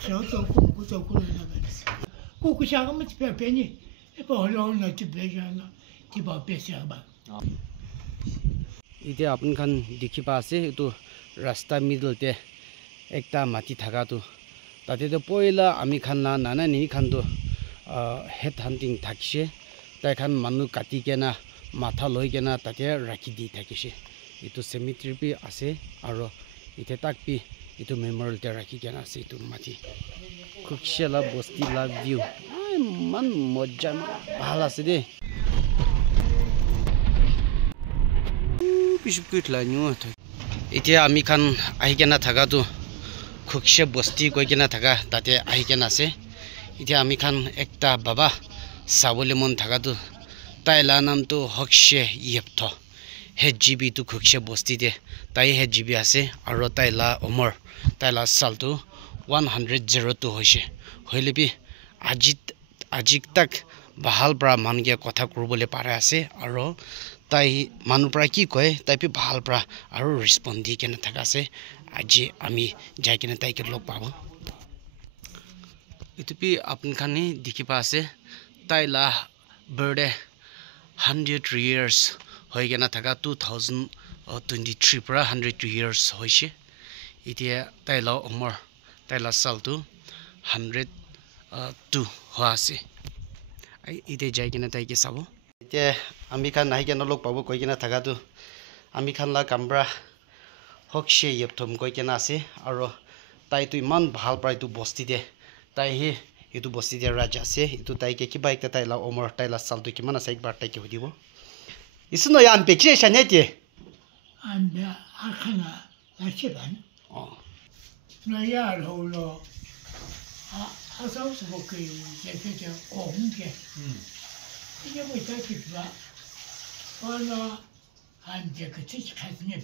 小走过不走过来那个，过过下个么子别别你，一把老那就别讲了，就把别想吧。इथे आपण खान देखि पा ase etu rasta middle te ekta mati thaka tu tate to poila ami khan la nana ni khan to head hunting thakise tai khan manu kati kena matha loi kena tate rakhi di thakise etu cemetery bi ase aro ite tak bi etu memorial te rakhi kena ase etu mati khukshela bosti la view man moja bhal ase de Bishop la nyu এতিয়া আমি খান আহি কেনা থাকা তো খুকশে বস্তি কই কেনা থাকা তাতে আহি কেনা আছে এতিয়া আমি খান একটা বাবা সাবলে মন থাকা তো তাইলা নাম তো হকশে ইয়েপথ হে জিবি তো খুকশে বস্তি দে তাই হে জিবি আছে আর তাইলা ওমর তাইলা সাল তো 102 হইছে হইলেবি আজিক তাক বাহাল প্রা মানগে কথা করবলে পারে আছে আর তাই মানুহ পৰা কি কয় তাই পি ভাল পৰা আৰু ৰেসপন্ড দি কেনে থাকা আছে আজি আমি যাই কেনে তাইকে লগ পাব ইতুপি আপন খানি দেখি পা আছে তাইলা বাৰ্থডে 100 years হৈ কেনে থাকা 2023 পৰা 102 years হৈছে এতিয়া তাইলা উমৰ তাইলা সালটো 102 হৈ আছে ইতে যাই কেনে তাইকে চাব এতিয়া আমি খান নাহি কেনে লগ পাব কই কেনে থাকা তো আমি খান লা কামৰা হকশে ইপথম কই কেনে আছে আৰু তাই তো ইমান ভাল পাই তো বস্তি দে তাই হে এটো বস্তি দে ৰাজা আছে এটো তাইকে কিবা একটা তাইলা ওমৰ তাইলা সালটো কিমান আছে একবাৰ তাইকে সুধিব ইসনো ইয়ান picky শানেতি 안돼 아카나 나치반 나야 로로 아사우스 보게 제페제 공게 이게 뭐 있다기봐 얼마 안돼 그 뜻이 가지네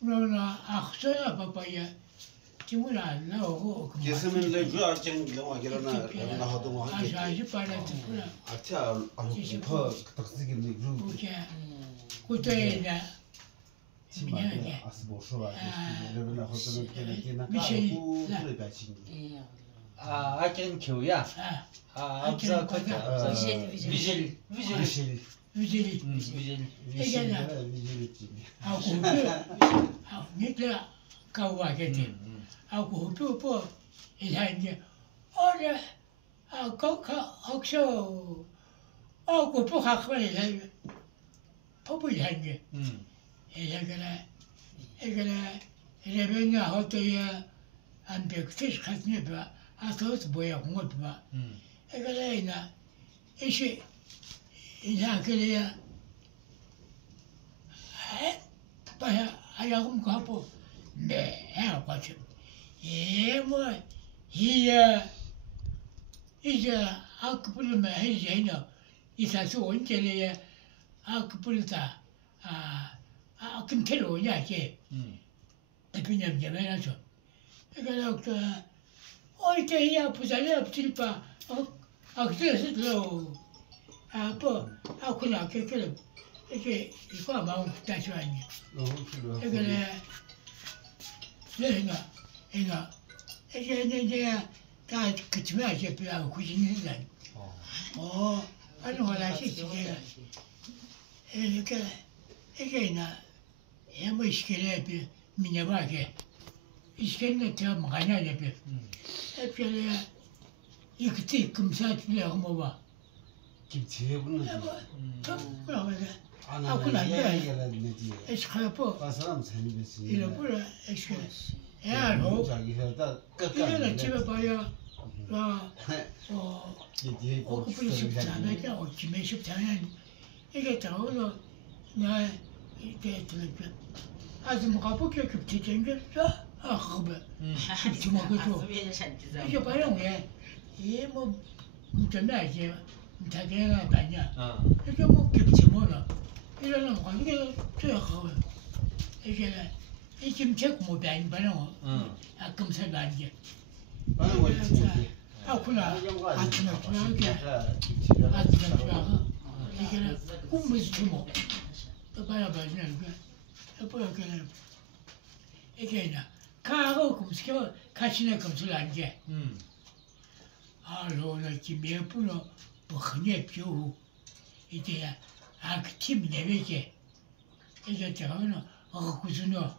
너나 아크서야 바빠야 지문아 나오고 계스면 레주 아쟁 영화기라나 나하도 뭐 하게 아주 빨라지 그래 아차 더 딱지기 레주 그게 그때나 치마게 아스보쇼와 레벨나 호텔은 게나 아кен 교야 압사 코타 위젤이 이게나 하고 니들 가와게지 하고 뽀뽀 이제 어려 거카 혹시 하고 포하크를 해 포부이 한게 이거는 레벨나 호텔에 안 백티스 같네 봐 아서스 뭐야 공업 봐 이거는 이시 이제 그래야 봐야 아야금 가보 네 해가지고 예뭐 이야 이제 아크불만 해지나 이사서 언제래야 아크불다 근태로 오냐지 그냥 제면서 그래서 어이때야 부자리 없을까 그래서 아빠 그냥 그래 이게 이거 마음 다시 왔니 그래 내가 이게 다 그쯤에 아시피하고 구신이는 아니 원하시 지게 이게 나 뭐 시켜야 비 미냐바게 이시켜는 더 많이 하냐 비 그래 이렇게 금사도 내가 뭐 봐 김치해보는 그러면 아쿠나 에스카포 사람 살리겠어 이러고라 에스카 야로 자기 회다 이거는 집에 봐야 그분이 쉽잖아요 어찌면 쉽잖아요 이게 더워서 나 이게 들었죠 아주 뭐 가보게 급지 생겼어 그거 급지 먹어도 이게 봐요 얘뭐 문제는 알지 자기가 봤냐 이게 뭐 급지 뭐라 이러는 거 이게最好이게 이 김치 뭐 배인 바는 금세 반게 아니 뭐 아구나 아침에 저녁에 아침에 저녁에 이게는 꿈에서 주모 또 봐야 봐야 그 뭐야 그 이게나 가고 금스켜 가시네 금술 안게 아로나 김예쁘노 뭐하냐 뷰 이제 아그팀 내외게 이게 저거는 구수노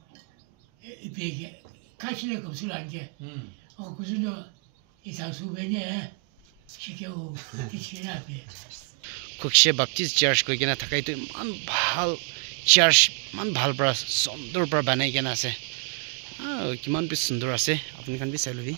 이게 가시네 금술 안게 구수노 이사수배네 시켜오 기시나베 Kukshe Baptist Church ko gena thakai tu man bhal church man bhal pra sundur pra banai gena ase kiman bi sundur ase apni kan bi sailobi